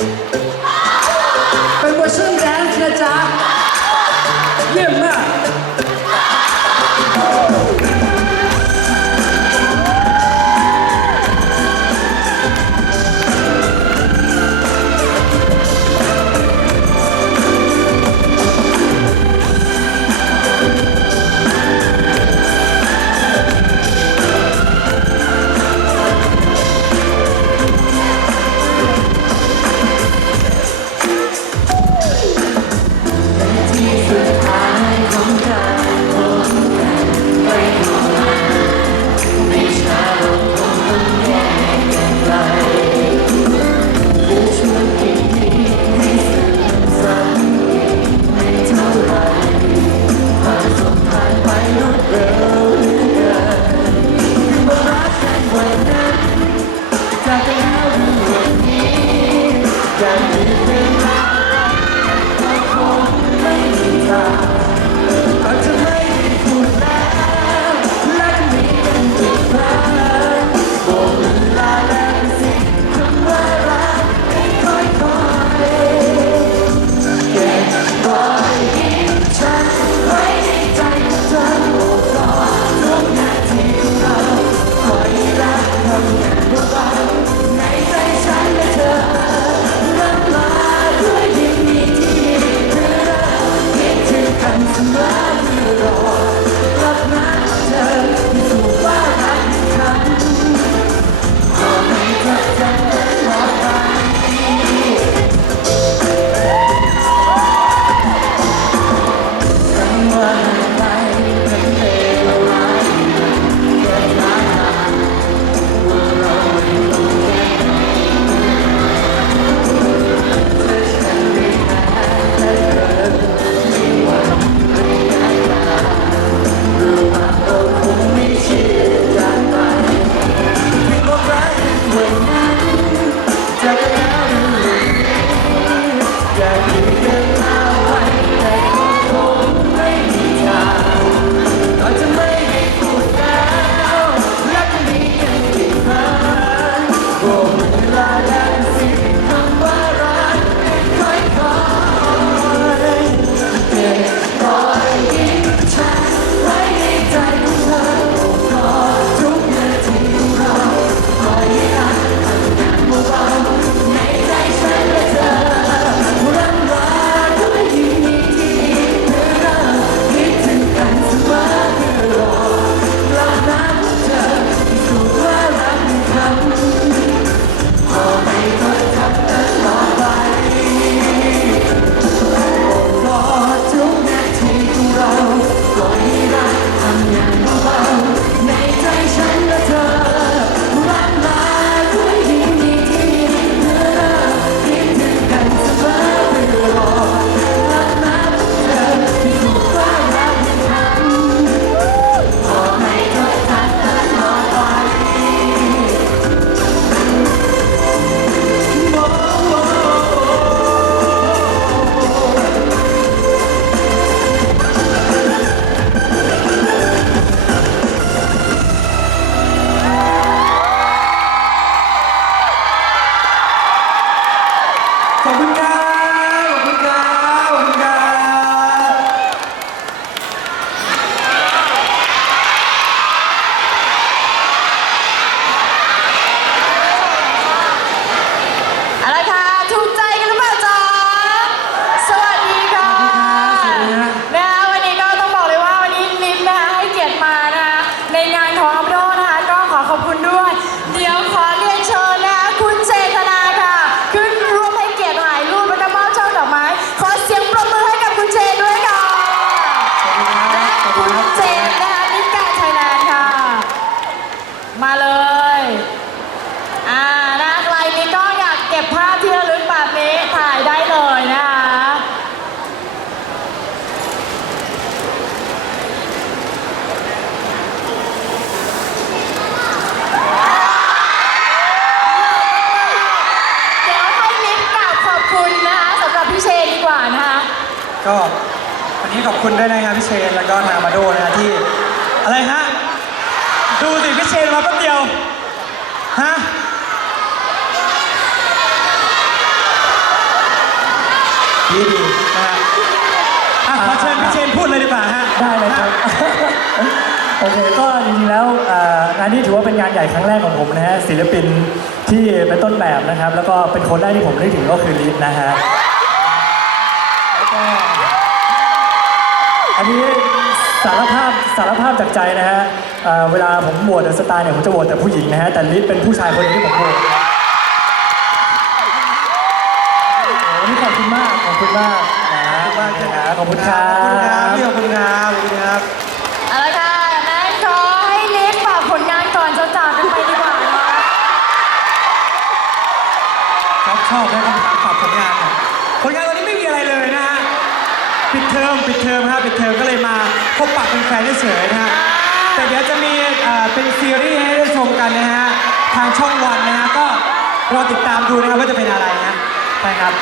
เป็ อ นนี้ขอบคุณด้วยนะครับพี่เชนแล้วก็ทางอามาโดนะฮะที่ อะไรฮะ ดูสิพี่เชนมาแป๊บเดียว ฮะ ดีดีนะฮะอะขอเชิญพี่เชนพูดเลยดีกว่าฮะได้เลยครับ โอเคก็จริงๆแล้วเอ่องานนี้ถือว่าเป็นงานใหญ่ครั้งแรกของผมนะฮะศิลปินที่เป็นต้นแบบนะครับ แล้วก็เป็นคนแรกที่ผมนึกถึงก็คือลิฟนะฮะแล้วก็ อันนี้สารภาพสารภาพจากใจนะฮะเอ่อเวลาผมโหวตเดอะสตาร์เนี่ยผมจะโหวตแต่ผู้หญิงนะฮะ แต่ลิฟเป็นผู้ชายคนเดียวที่ผมโหวตโอ้โหนี่ขอบคุณมาก ขอบคุณมากนะขอบคุณครัขอบคุณครับบ พี่ขอบคุณครับขอบคุณครับ เอาละค่ะงั้นขอให้ลิฟฝากผลงานก่อนจะจากกันไปดีกว่าเนาะ ชอบชอบให้คำถ มปิดเทอมฮะปิดเทอมก็เลยมาพบปะเป็นแฟนเฉยๆนะฮะแต่เดี๋ยวจะมีเอ่อเป็นซีรีส์ให้ได้ชมกันนะฮะทางช่องวันนะฮะก็รอติดตามดูนะครับว่าจะเป็นอะไรนะไปครับ